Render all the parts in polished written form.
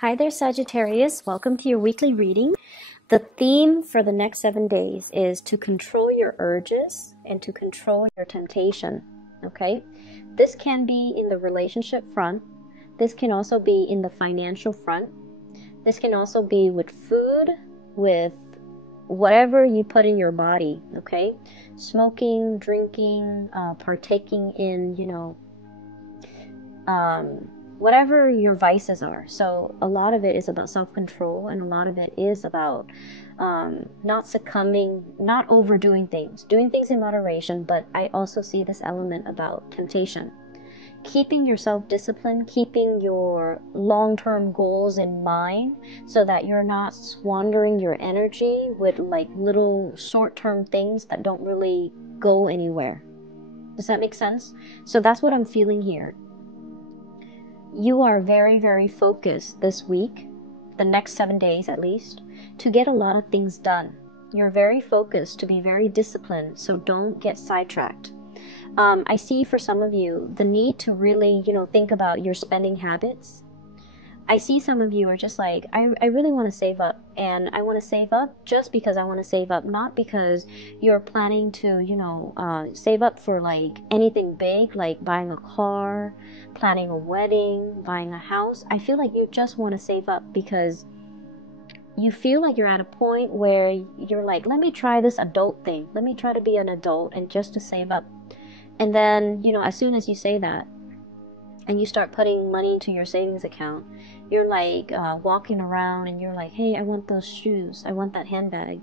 Hi there, Sagittarius. Welcome to your weekly reading. The theme for the next 7 days is to control your urges and to control your temptation. Okay? This can be in the relationship front. This can also be in the financial front. This can also be with food, with whatever you put in your body. Okay? Smoking, drinking, partaking in, whatever your vices are. So a lot of it is about self-control, and a lot of it is about not succumbing, not overdoing things, doing things in moderation. But I also see this element about temptation, keeping yourself disciplined, keeping your long-term goals in mind so that you're not squandering your energy with like little short-term things that don't really go anywhere. Does that make sense? So that's what I'm feeling here. You are very, very focused this week, the next 7 days at least, to get a lot of things done. You're very focused to be very disciplined, so don't get sidetracked. I see for some of you the need to really, think about your spending habits. I see some of you are just like, I really want to save up, and I want to save up just because I want to save up, not because you're planning to, save up for like anything big, like buying a car, planning a wedding, buying a house. I feel like you just want to save up because you feel like you're at a point where you're like, let me try this adult thing. Let me try to be an adult and just to save up. And then, as soon as you say that, and you start putting money into your savings account, you're like walking around and you're like, hey, I want those shoes, I want that handbag,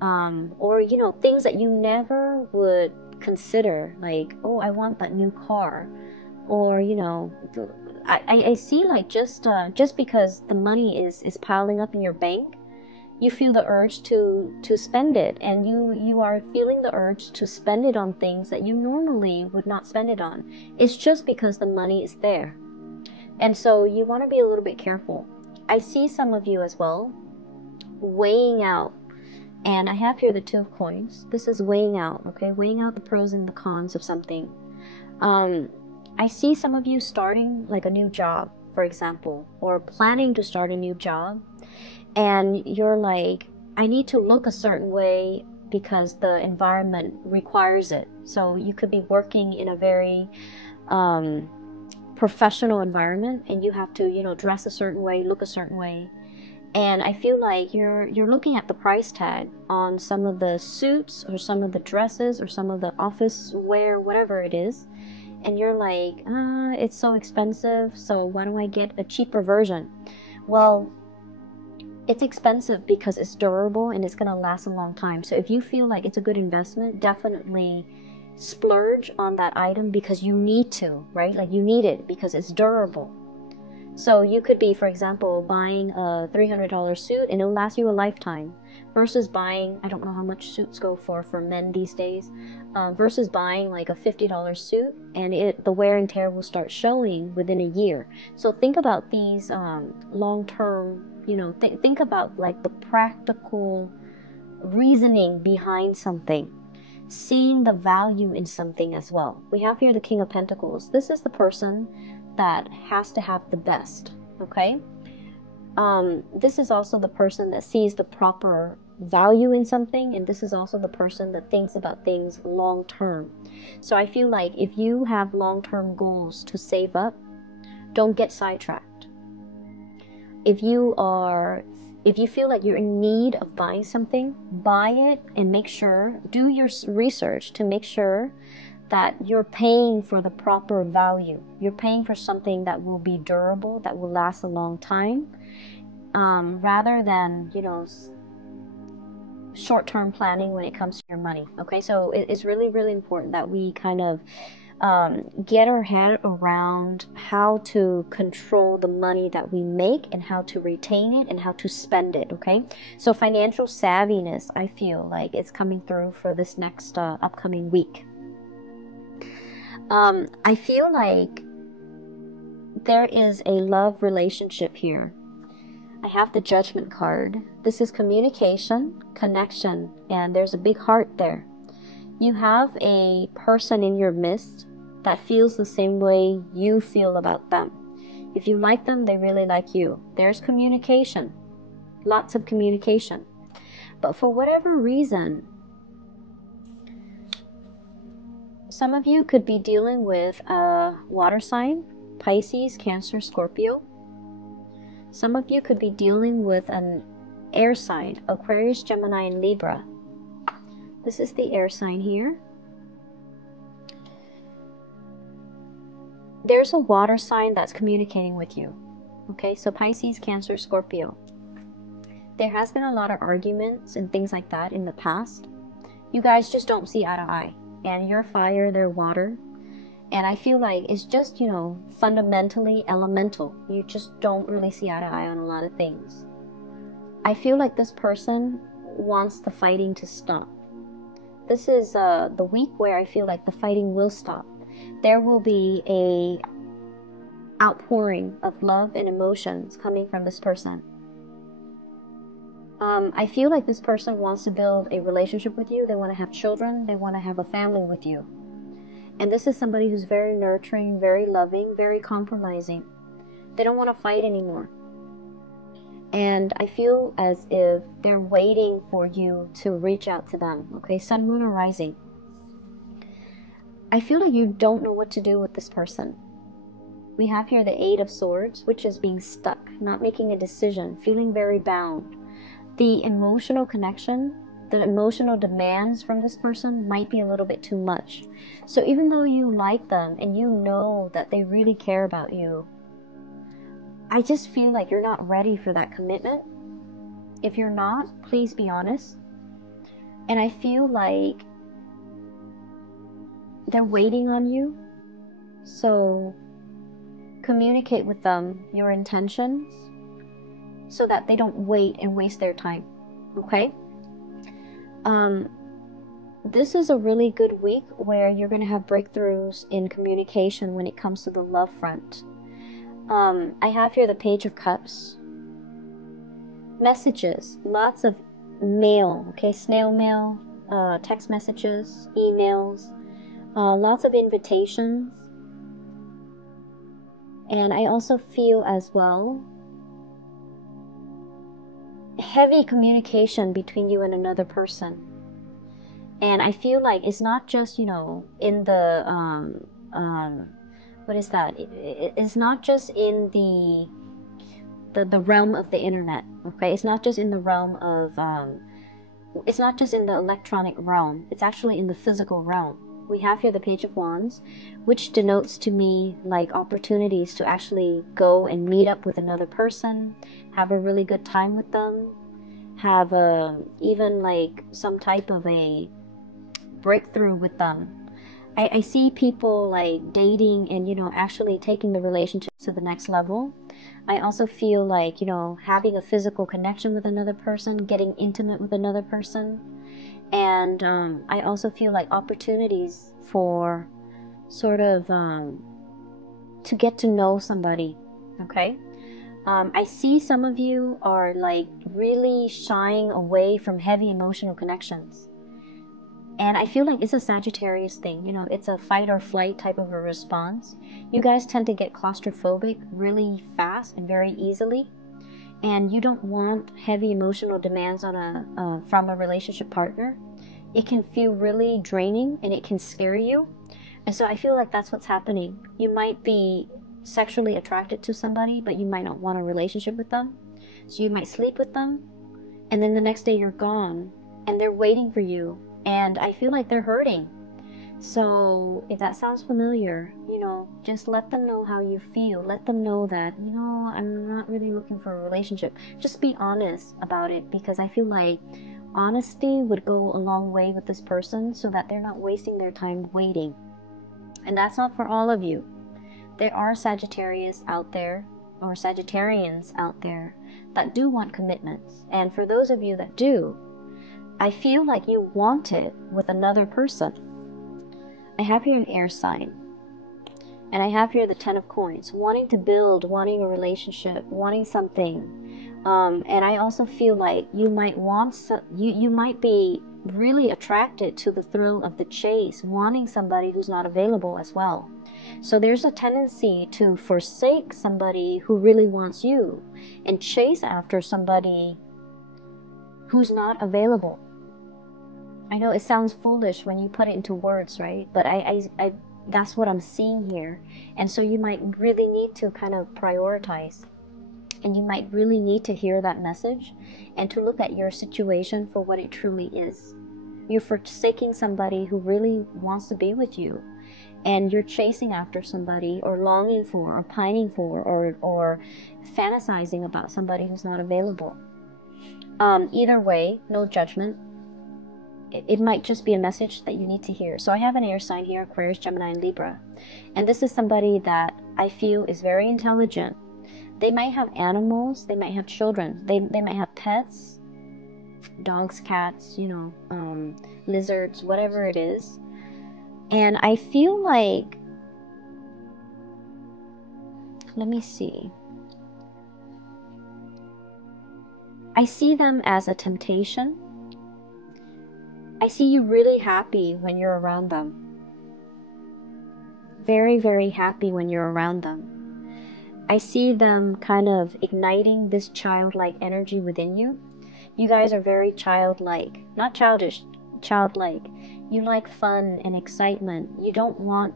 or things that you never would consider, like, oh, I want that new car, or I see like just because the money is piling up in your bank, you feel the urge to spend it, and you are feeling the urge to spend it on things that you normally would not spend it on. It's just because the money is there. And so you want to be a little bit careful. I see some of you as well weighing out, and I have here the Two of Coins. This is weighing out, okay? Weighing out the pros and the cons of something. I see some of you starting like a new job, for example, or planning to start a new job. And you're like, I need to look a certain way because the environment requires it. So you could be working in a very professional environment, and you have to, dress a certain way, look a certain way. And I feel like you're looking at the price tag on some of the suits or some of the dresses or some of the office wear, whatever it is. And you're like, it's so expensive, so why don't I get a cheaper version? Well, it's expensive because it's durable and it's going to last a long time. So if you feel like it's a good investment, definitely splurge on that item because you need to, right? Like you need it because it's durable. So you could be, for example, buying a $300 suit and it'll last you a lifetime, versus buying, I don't know how much suits go for men these days, versus buying like a $50 suit and the wear and tear will start showing within a year. So think about these long-term, think about like the practical reasoning behind something, seeing the value in something as well. We have here the King of Pentacles. This is the person that has to have the best, okay? This is also the person that sees the proper value in something, and this is also the person that thinks about things long term. So I feel like if you have long-term goals to save up, don't get sidetracked. If you feel like you're in need of buying something, buy it and make sure, do your research to make sure that you're paying for the proper value. You're paying for something that will be durable, that will last a long time, rather than, short-term planning when it comes to your money. Okay, so it's really, really important that we kind of get our head around how to control the money that we make and how to retain it and how to spend it. Okay, so financial savviness, I feel like it's coming through for this next upcoming week. I feel like there is a love relationship here. I have the Judgment card. This is communication, connection, and there's a big heart there. You have a person in your midst that feels the same way you feel about them. If you like them, they really like you. There's communication, lots of communication. But for whatever reason, some of you could be dealing with a water sign, Pisces, Cancer, Scorpio. Some of you could be dealing with an air sign, Aquarius, Gemini, and Libra. This is the air sign here. There's a water sign that's communicating with you. Okay, so Pisces, Cancer, Scorpio. There has been a lot of arguments and things like that in the past. You guys just don't see eye to eye. And you're fire, they're water. And I feel like it's just, you know, fundamentally elemental. You just don't really see eye to eye on a lot of things. I feel like this person wants the fighting to stop. This is the week where I feel like the fighting will stop. There will be a outpouring of love and emotions coming from this person. I feel like this person wants to build a relationship with you. They want to have children. They want to have a family with you. And this is somebody who's very nurturing, very loving, very compromising. They don't want to fight anymore. And I feel as if they're waiting for you to reach out to them. Okay, sun, moon, or rising. I feel like you don't know what to do with this person. We have here the Eight of Swords, which is being stuck, not making a decision, feeling very bound. The emotional connection, the emotional demands from this person might be a little bit too much. So even though you like them and you know that they really care about you, I just feel like you're not ready for that commitment. If you're not, please be honest. And I feel like they're waiting on you. So communicate with them your intentions so that they don't wait and waste their time. Okay? This is a really good week where you're going to have breakthroughs in communication when it comes to the love front. I have here the Page of Cups. Messages, lots of mail, okay, snail mail, text messages, emails, lots of invitations. And I also feel as well heavy communication between you and another person. And I feel like it's not just, you know, in the what is that? It's not just in the realm of the internet. Okay, it's not just in the realm of it's not just in the electronic realm. It's actually in the physical realm. We have here the Page of Wands, which denotes to me like opportunities to actually go and meet up with another person, have a really good time with them, have even like some type of a breakthrough with them. I see people like dating and, you know, actually taking the relationship to the next level. I also feel like, you know, having a physical connection with another person, getting intimate with another person. And I also feel like opportunities for sort of to get to know somebody. Okay? I see some of you are like really shying away from heavy emotional connections. And I feel like it's a Sagittarius thing. You know, it's a fight or flight type of a response. You guys tend to get claustrophobic really fast and very easily. And you don't want heavy emotional demands on from a relationship partner. It can feel really draining and it can scare you. And so I feel like that's what's happening. You might be sexually attracted to somebody, but you might not want a relationship with them. So you might sleep with them, and then the next day you're gone, and they're waiting for you. And I feel like they're hurting. So if that sounds familiar, you know, just let them know how you feel. Let them know that, you know, I'm not really looking for a relationship. Just be honest about it, because I feel like honesty would go a long way with this person so that they're not wasting their time waiting. And that's not for all of you. There are Sagittarius out there, or Sagittarians out there, that do want commitments. And for those of you that do, I feel like you want it with another person. I have here an air sign. And I have here the Ten of Coins. Wanting to build, wanting a relationship, wanting something. And I also feel like you might want you might be really attracted to the thrill of the chase, wanting somebody who's not available as well. So there's a tendency to forsake somebody who really wants you and chase after somebody who's not available. I know it sounds foolish when you put it into words, right? But I that's what I'm seeing here. And so you might really need to kind of prioritize. And you might really need to hear that message and to look at your situation for what it truly is. You're forsaking somebody who really wants to be with you. And you're chasing after somebody, or longing for, or pining for, or fantasizing about somebody who's not available. Either way, no judgment. It might just be a message that you need to hear. So I have an air sign here, Aquarius, Gemini, and Libra. And this is somebody that I feel is very intelligent. They might have animals, they might have children, they might have pets, dogs, cats, lizards, whatever it is. And I feel like, let me see. I see them as a temptation. I see you really happy when you're around them. Very, very happy when you're around them. I see them kind of igniting this childlike energy within you. You guys are very childlike. Not childish, childlike. You like fun and excitement. You don't want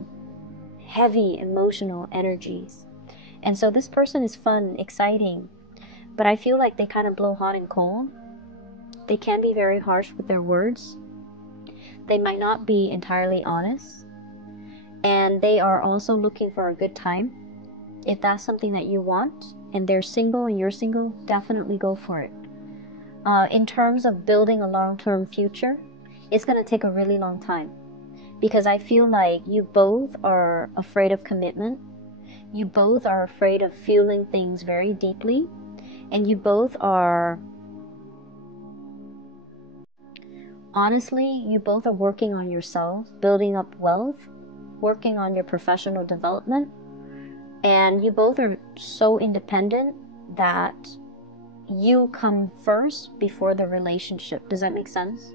heavy emotional energies. And so this person is fun, exciting. But I feel like they kind of blow hot and cold. They can be very harsh with their words. They might not be entirely honest. And they are also looking for a good time. If that's something that you want, and they're single and you're single, definitely go for it. In terms of building a long-term future, it's going to take a really long time. Because I feel like you both are afraid of commitment. You both are afraid of feeling things very deeply. And you both are, honestly, you both are working on yourself, building up wealth, working on your professional development. And you both are so independent that you come first before the relationship. Does that make sense?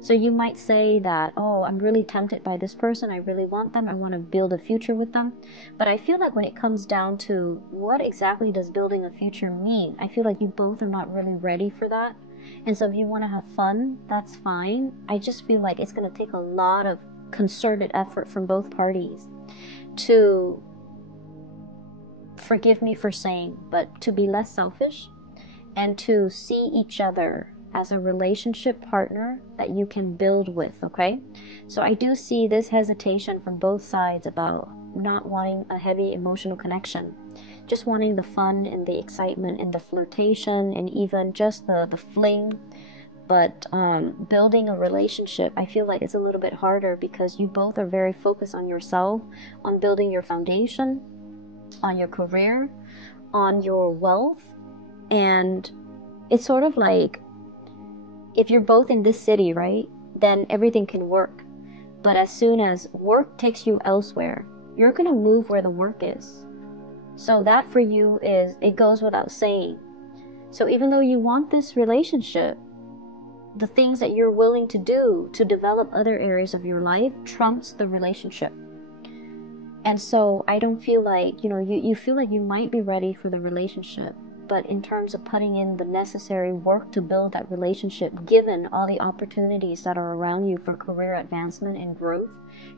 So you might say that, oh, I'm really tempted by this person. I really want them. I want to build a future with them. But I feel like when it comes down to what exactly does building a future mean, I feel like you both are not really ready for that. And so if you want to have fun, that's fine. I just feel like it's going to take a lot of concerted effort from both parties to, forgive me for saying, but to be less selfish and to see each other as a relationship partner that you can build with, okay? So I do see this hesitation from both sides about not wanting a heavy emotional connection, just wanting the fun and the excitement and the flirtation and even just the fling. But building a relationship, I feel like it's a little bit harder because you both are very focused on yourself, on building your foundation, on your career, on your wealth. And it's sort of like, if you're both in this city, right, then everything can work. But as soon as work takes you elsewhere, you're going to move where the work is. So that for you is, it goes without saying. So even though you want this relationship, the things that you're willing to do to develop other areas of your life trumps the relationship. And so I don't feel like, you feel like you might be ready for the relationship. But in terms of putting in the necessary work to build that relationship, given all the opportunities that are around you for career advancement and growth,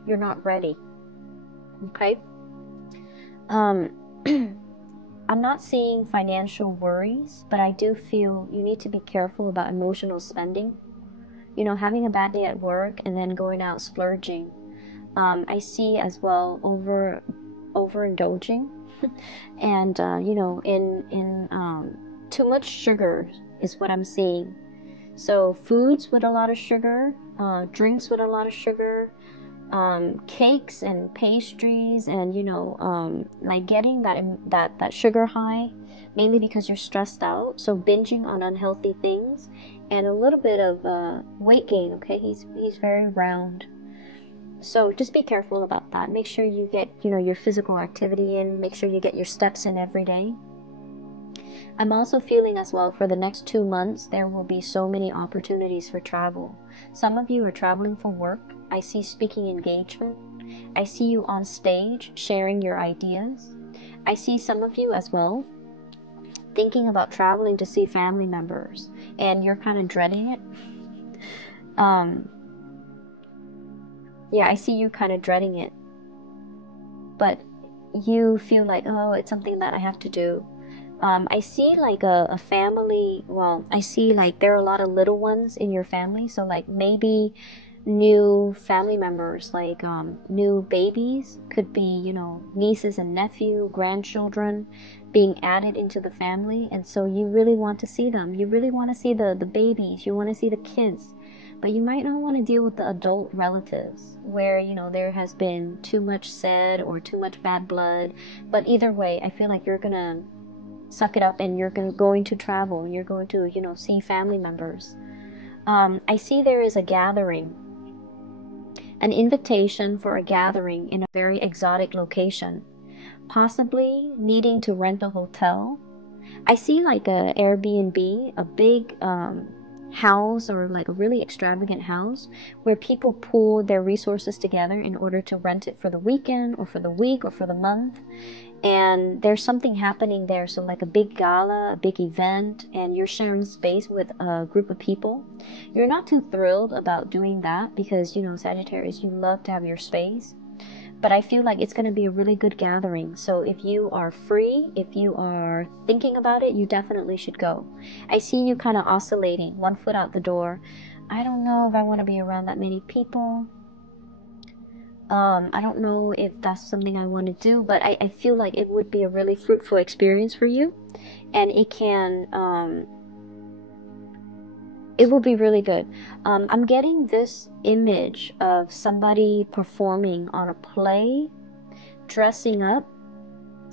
you're not ready. Okay? I'm not seeing financial worries, but I do feel you need to be careful about emotional spending. Having a bad day at work and then going out splurging. I see as well overindulging. And too much sugar is what I'm seeing. So foods with a lot of sugar, drinks with a lot of sugar, cakes and pastries, and like getting that sugar high, mainly because you're stressed out. So binging on unhealthy things, and a little bit of weight gain. Okay, he's very round. So just be careful about that. Make sure you get, your physical activity in. Make sure you get your steps in every day. I'm also feeling as well for the next 2 months, there will be so many opportunities for travel. Some of you are traveling for work. I see speaking engagement. I see you on stage sharing your ideas. I see some of you as well thinking about traveling to see family members, and you're kind of dreading it. Yeah, I see you kind of dreading it, but you feel like, oh, it's something that I have to do. I see like a family, well, I see like there are a lot of little ones in your family, so like maybe new family members, like new babies, could be, you know, nieces and nephew, grandchildren being added into the family, and so you really want to see them. You really want to see the babies, you want to see the kids, but you might not want to deal with the adult relatives where, you know, there has been too much said or too much bad blood. But either way, I feel like you're gonna suck it up and you're going to travel, and you're going to, you know, see family members. I see there is a gathering, an invitation for a gathering in a very exotic location, possibly needing to rent a hotel. I see like a Airbnb, a big house, or like a really extravagant house where people pool their resources together in order to rent it for the weekend or for the week or for the month. And there's something happening there, so like a big gala, a big event, and you're sharing space with a group of people. You're not too thrilled about doing that because, you know, Sagittarius, you love to have your space, but I feel like it's going to be a really good gathering. So if you are free, if you are thinking about it, you definitely should go. I see you kind of oscillating, one foot out the door. I don't know if I want to be around that many people. I don't know if that's something I want to do, but I feel like it would be a really fruitful experience for you, and it can, it will be really good. I'm getting this image of somebody performing on a play, dressing up,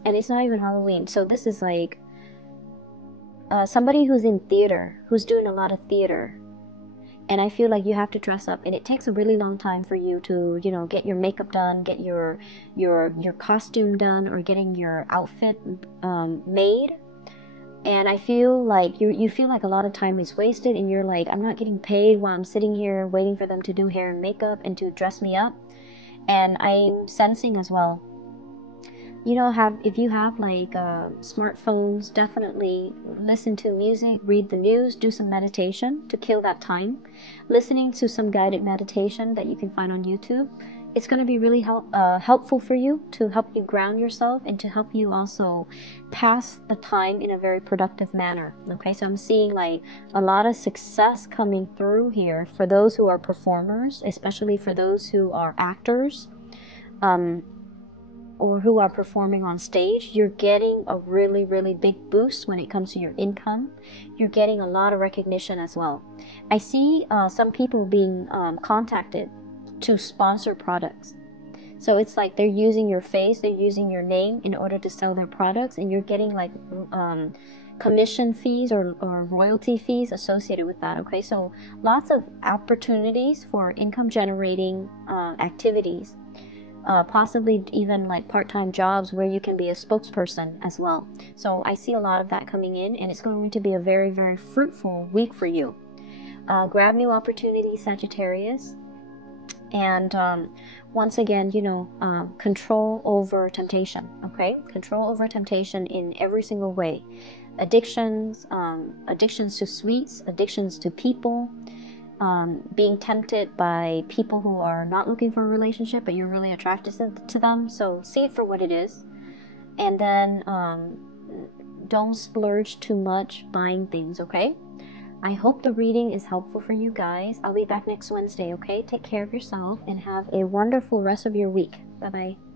and it's not even Halloween, so this is like somebody who's in theater, who's doing a lot of theater. And I feel like you have to dress up, and it takes a really long time for you to, you know, get your makeup done, get your costume done, or getting your outfit made. And I feel like you feel like a lot of time is wasted, and you're like, I'm not getting paid while I'm sitting here waiting for them to do hair and makeup and to dress me up. And I'm sensing as well, you know, if you have like smartphones, definitely listen to music, read the news, do some meditation to kill that time. Listening to some guided meditation that you can find on YouTube, it's going to be really helpful for you, to help you ground yourself and to help you also pass the time in a very productive manner. Okay, so I'm seeing like a lot of success coming through here for those who are performers, especially for those who are actors, or who are performing on stage. You're getting a really, really big boost when it comes to your income. You're getting a lot of recognition as well. I see some people being contacted to sponsor products. So it's like they're using your face, they're using your name in order to sell their products, and you're getting like commission fees or royalty fees associated with that. Okay, so lots of opportunities for income generating activities. Possibly even like part-time jobs where you can be a spokesperson as well. So I see a lot of that coming in, and it's going to be a very, very fruitful week for you. Grab new opportunities, Sagittarius. And once again, you know, control over temptation, okay? Control over temptation in every single way. Addictions, addictions to sweets, addictions to people, being tempted by people who are not looking for a relationship, but you're really attracted to them. So see it for what it is. And then don't splurge too much buying things, okay? I hope the reading is helpful for you guys. I'll be back next Wednesday, okay? Take care of yourself and have a wonderful rest of your week. Bye-bye.